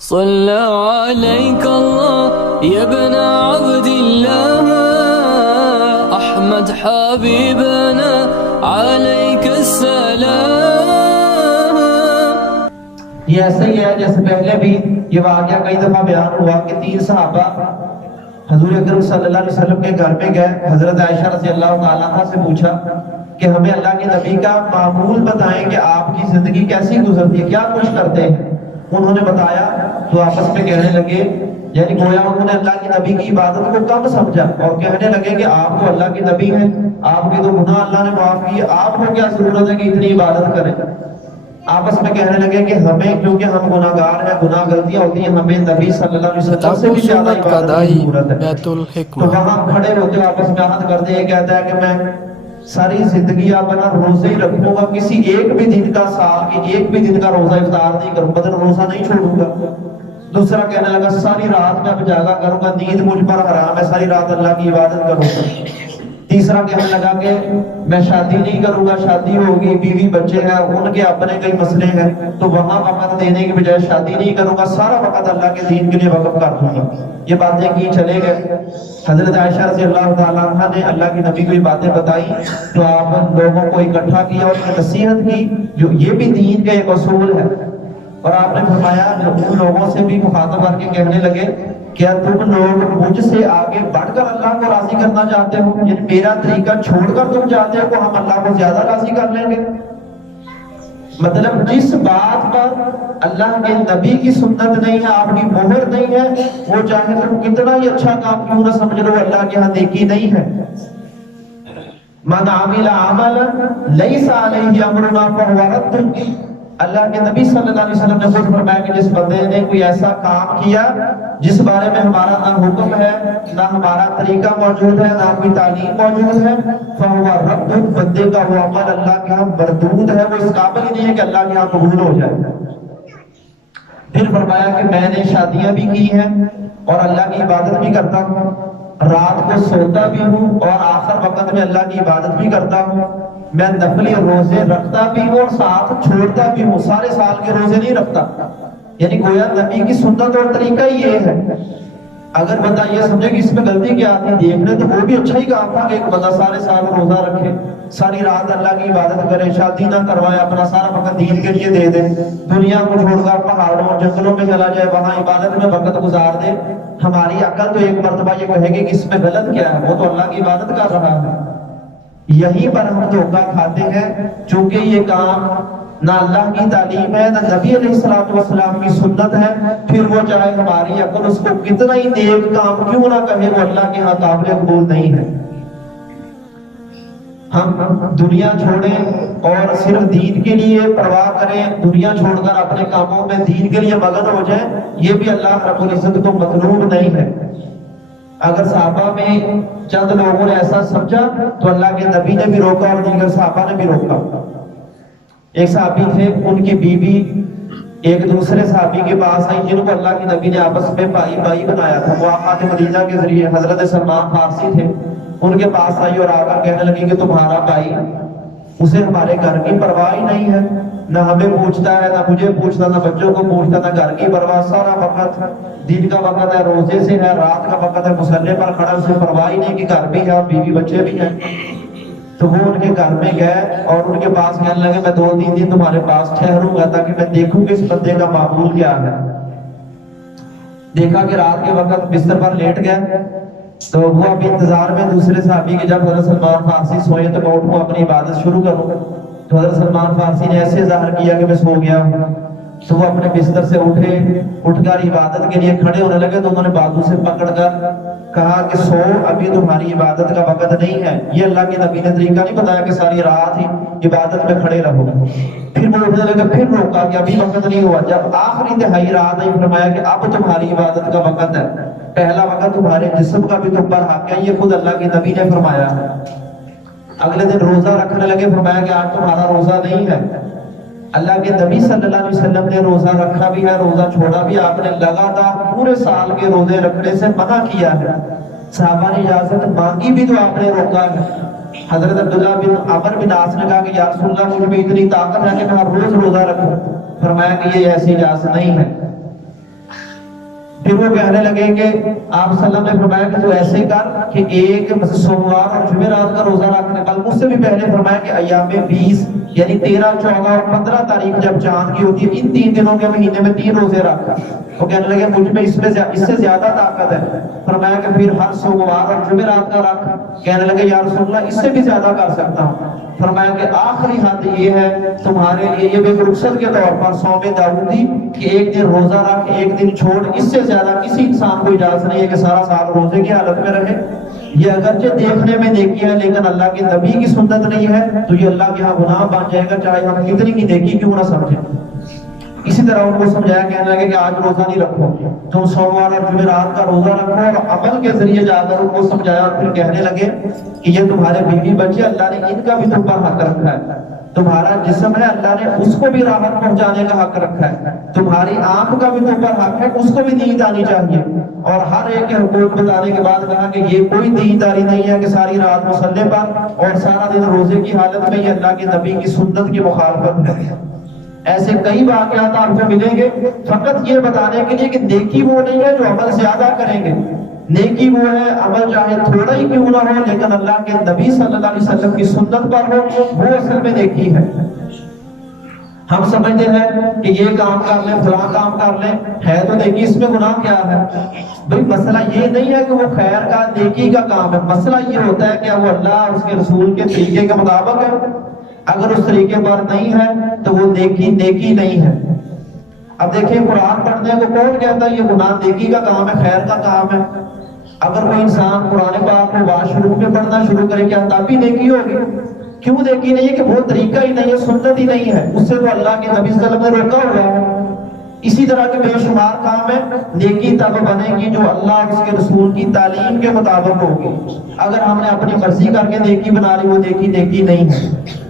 صلى عليك الله يا ابن عبد الله أحمد حبيبنا عليك السلام. یہ ایسا ہی ہے جیسے پہلے بھی یہ واقعہ کئی دفعہ بیان ہوا کہ 3 صحابہ حضور اکرم صلی اللہ علیہ وسلم کے گھر پہ گئے. حضرت عائشہ رضی اللہ تعالیٰ عنہ سے پوچھا کہ ہمیں اللہ کے نبی کا معمول بتائیں کہ آپ کی زندگی کیسی گزرتی ہے, کیا کچھ کرتے ہیں. انہوں نے بتایا تو آپس میں کہنے لگے, یعنی گویا انہوں نے اللہ کے نبی کی عبادت کو کم سمجھا اور کہنے لگے کہ آپ تو اللہ کے نبی ہیں, آپ کے تو گناہ اللہ نے معاف کیے, آپ کو کیا ضرورت ہے کہ اتنی عبادت کریں. آپس میں کہنے لگے کہ ہمیں, کیونکہ ہم گناہگار ہیں, گناہ غلطیاں ہوتی ہیں, ہمیں نبی صلی اللہ علیہ وسلم سے بھی زیادہ عبادت کی ضرورت ہے. تو وہاں کھڑے ہوتے آپس میں عہد کرتے ہیں, کہتا ہے کہ میں ساری زندگی اپنا روزے ہی رکھوں گا, کسی ایک بھی دن کا, سال کے ایک بھی دن کا روزہ افطار نہیں کروں, مطلب روزہ نہیں چھوڑوں گا. دوسرا کہنے لگا ساری رات میں اب جاگا کروں گا, نیند مجھ پر حرام ہے, ساری رات اللہ کی عبادت کروں گا. تیسرا کہنے لگا کہ میں شادی نہیں کروں گا, شادی ہوگی, بیوی بچے ہیں, ان کے اپنے کئی مسئلے ہیں, تو وہاں وقت دینے کی بجائے شادی نہیں کروں گا, سارا وقت اللہ کے دین کے لیے وقف کر دوں گا. یہ باتیں کی چلے گئے. حضرت عائشہ رضی اللہ تعالیٰ عنہ نے اللہ کے نبی کو یہ باتیں بتائی تو آپ لوگوں کو اکٹھا کیا اور نصیحت کی, جو یہ بھی دین کا ایک اصول ہے. اور آپ نے فرمایا, ان لوگوں سے بھی مخاطب کر کے کہنے لگے, کیا تم لوگ مجھ سے آگے بڑھ کر اللہ کو راضی کرنا چاہتے ہو, یعنی میرا طریقہ چھوڑ کر تم چاہتے ہو کہ ہم اللہ کو زیادہ راضی کر لیں گے. مطلب جس بات پر اللہ کے نبی کی سنت نہیں ہے, آپ کی مہر نہیں ہے, وہ چاہے تم کتنا ہی اچھا کام کیوں نہ سمجھ لو, اللہ کے ہاں نیکی نہیں ہے. من عمل عملا لیس علیہ امرنا فہو رد. اللہ کے نبی صلی اللہ علیہ وسلم نے خود فرمایا کہ جس بندے نے کوئی ایسا کام کیا جس بارے میں ہمارا نہ حکم ہے, نہ ہمارا طریقہ موجود ہے, نہ کوئی تعلیم موجود ہے, فہو رد. بندے کا وہ عمل اللہ کے ہاں مردود ہے, وہ اس قابل ہی نہیں ہے کہ اللہ کے ہاں قبول ہو جائے. پھر فرمایا کہ میں نے شادیاں بھی کی ہیں اور اللہ کی عبادت بھی کرتا ہوں, رات کو سوتا بھی ہوں اور آخر وقت میں اللہ کی عبادت بھی کرتا ہوں, میں نفلی روزے رکھتا بھی ہوں اور ساتھ چھوڑتا بھی ہوں, سارے سال کے روزے نہیں رکھتا. یعنی گویا نبی کی سنت اور طریقہ یہ ہے. اگر بندہ یہ سمجھے کہ اس میں غلطی کیا آتی ہے دیکھ لے, تو وہ بھی اچھا ہی کام تھا کہ ایک بندہ سارے سال روزہ رکھے, ساری رات اللہ کی عبادت کرے, شادی نہ کروائے, اپنا سارا وقت دین کے لیے دے دے, دنیا کو چھوڑ کر پہاڑوں جنگلوں میں چلا جائے, وہاں عبادت میں وقت گزار دے. ہماری عقل تو ایک مرتبہ یہ کہے گی کہ اس میں غلط کیا ہے, وہ تو اللہ کی عبادت کر رہا ہے. یہیں پر ہم دھوکہ کھاتے ہیں, چونکہ یہ کام نہ اللہ کی تعلیم ہے, نہ نبی علیہ السلام کی سنت ہے. پھر وہ چاہے ہماری عقل اس کو کتنا ہی نیک کام کیوں نہ کہے, وہ اللہ کے ہاں قابل قبول نہیں ہے. ہم دنیا چھوڑیں اور صرف دین کے لیے پرواہ کریں, دنیا چھوڑ کر اپنے کاموں میں دین کے لیے مگن ہو جائیں, یہ بھی اللہ رب العزت کو مطلوب نہیں ہے. اگر صحابہ میں چند لوگوں نے ایسا سمجھا تو اللہ کے نبی نے بھی روکا اور دیگر صحابہ نے بھی روکا. ایک صحابی تھے, ان کی بیوی ایک دوسرے صحابی کے پاس آئی جن کو اللہ کے نبی نے آپس میں بھائی بھائی بنایا تھا. وہ آقا مدینہ کے ذریعے حضرت سلمان فارسی تھے, ان کے پاس آئی اور آ کر کہنے لگی کہ تمہارا بھائی, اسے ہمارے گھر کی پرواہ ہی نہیں ہے, نہ ہمیں پوچھتا ہے, نہ مجھے پوچھتا, نہ بچوں کو پوچھتا, نہ گھر کی پرواہ, سارا وقت دن کا وقت ہے روزے سے ہے, رات کا وقت ہے مصلے پر کھڑا, اسے پرواہ ہی نہیں کہ گھر بھی ہے, بیوی بچے بھی ہیں. تو وہ ان کے گھر میں گئے اور ان کے پاس کہنے لگے میں 2-3 دن تمہارے پاس ٹھہروں گا تاکہ میں دیکھوں کہ اس بندے کا معمول کیا ہے. دیکھا کہ رات کے وقت بستر پر لیٹ گئے, تو وہ اب انتظار میں دوسرے صحابی کے, جب حضرت سلمان فارسی سوئے تو میں اٹھوں اپنی عبادت شروع کروں. تو حضرت سلمان فارسی نے ایسے ظاہر کیا کہ میں سو گیا ہوں. تو وہ اپنے بستر سے اٹھ کر عبادت کے لیے کھڑے ہونے لگے, تو انہوں نے بازو سے پکڑ کر کہا کہ سو, ابھی تمہاری عبادت کا وقت نہیں ہے. یہ اللہ کے نبی نے طریقہ نہیں بتایا کہ ساری رات ہی عبادت میں کھڑے رہو. پھر وہ اٹھنے لگے, پھر روکا کہ ابھی وقت نہیں ہوا. جب آخری تہائی رات آئی, فرمایا کہ اب تمہاری عبادت کا وقت ہے, پہلا وقت تمہارے جسم کا بھی تم پر حق ہے, یہ خود اللہ کے نبی نے فرمایا. اگلے دن روزہ رکھنے لگے, فرمایا کہ آج تمہارا روزہ نہیں ہے. اللہ کے نبی صلی اللہ علیہ وسلم نے روزہ رکھا بھی ہے, روزہ چھوڑا بھی, آپ نے لگاتار پورے سال کے روزے رکھنے سے منع کیا ہے. صحابہ نے اجازت مانگی بھی تو آپ نے روکا ہے. حضرت عبداللہ بن عمر بن عاص نے کہا کہ یا رسول اللہ مجھ میں اتنی طاقت ہے کہ میں ہر روز روزہ رکھوں. فرمایا کہ یہ ایسی اجازت نہیں ہے. پھر وہ کہنے لگے کہ آپ صلی اللہ علیہ وسلم نے فرمایا کہ تو ایسے کر کہ ایک سوموار اور جمعرات کا روزہ رکھنے، بلکہ اس سے بھی پہلے فرمایا کہ ایام 20 یعنی 13، 14 اور 15 تاریخ جب چاند کی ہوتی ہے، ان 3 دنوں کے مہینے میں 3 روزے رکھ۔ وہ کہنے لگے مجھ میں اس سے زیادہ طاقت ہے۔ فرمایا کہ پھر ہر سوموار اور جمعرات کا رکھ۔ کہنے لگے یا رسول اللہ اس سے بھی زیادہ کر سکتا ہوں۔ فرمایا کہ آخری حد یہ ہے تمہارے لیے، یہ بھی رخصت کے طور پر صوم داؤدی کہ ایک دن روزہ رکھ ایک دن چھوڑ، اس سے زیادہ کسی انسان کو اجازت نہیں ہے کہ سارا سال روزے کی حالت میں رہے۔ یہ اگرچہ دیکھنے میں نیکی ہے لیکن اللہ کے نبی کی سنت نہیں ہے تو یہ اللہ کے یہاں گناہ بن جائے گا، چاہے ہم کتنی کی نیکی کیوں نہ سمجھیں۔ اسی طرح ان کو سمجھایا، کہنے لگے کہ آج روزہ نہیں رکھو، تم سوموار اور جمعرات کا روزہ رکھو، اور عمل کے ذریعے جا کر ان کو سمجھایا، اور پھر کہنے لگے کہ یہ تمہارے بیوی بچے اللہ نے ان کا بھی تم پر حق رکھا ہے، تمہارا جسم ہے اللہ نے اس کو بھی راحت پہنچانے کا حق رکھا ہے، تمہاری آنکھ کا بھی تم پر حق ہے، اس کو بھی نیند آنی چاہیے، اور ہر ایک کے حقوق بتانے کے بعد کہا کہ یہ کوئی دینداری نہیں ہے کہ ساری رات مصلے پر اور سارا دن روزے کی حالت میں، یہ اللہ کے نبی کی سنت کی مخالفت ہے۔ ایسے کئی واقعات آپ کو ملیں گے، فقط یہ بتانے کے لیے کہ نیکی وہ نہیں ہے جو عمل زیادہ کریں گے، نیکی وہ ہے عمل چاہے تھوڑا ہی کیوں نہ ہو لیکن اللہ کے نبی صلی اللہ علیہ وسلم کی سنت پر ہو، وہ اصل میں نیکی ہے۔ ہم سمجھتے ہیں کہ یہ کام کر لیں فلاں کام کر لیں ہے تو نیکی، اس میں گناہ کیا ہے؟ بھئی مسئلہ یہ نہیں ہے کہ وہ خیر کا نیکی کا کام ہے، مسئلہ یہ ہوتا ہے کہ وہ اللہ اس کے رسول کے طریقے کے مطابق ہے، اگر اس طریقے پر نہیں ہے تو وہ نیکی نہیں ہے۔ اب دیکھیں قرآن پڑھنے کو کون کہتا ہے یہ گناہ نیکی کا کام ہے، خیر کا کام ہے؟ اگر کوئی انسان قرآن پاک کو واش روم میں پڑھنا شروع کرے کیا تب بھی نیکی ہوگی؟ کیوں نیکی نہیں ہے؟ کہ وہ طریقہ ہی نہیں ہے، سنت ہی نہیں ہے، اس سے تو اللہ کے نبی صلی اللہ علیہ وسلم نے روکا ہوا ہے۔ اسی طرح کے بے شمار کام ہے، نیکی تب بنے گی جو اللہ اور اس کے رسول کی تعلیم کے مطابق ہوگی۔ اگر ہم نے اپنی مرضی کر کے نیکی بنا لی وہ نیکی نہیں ہے۔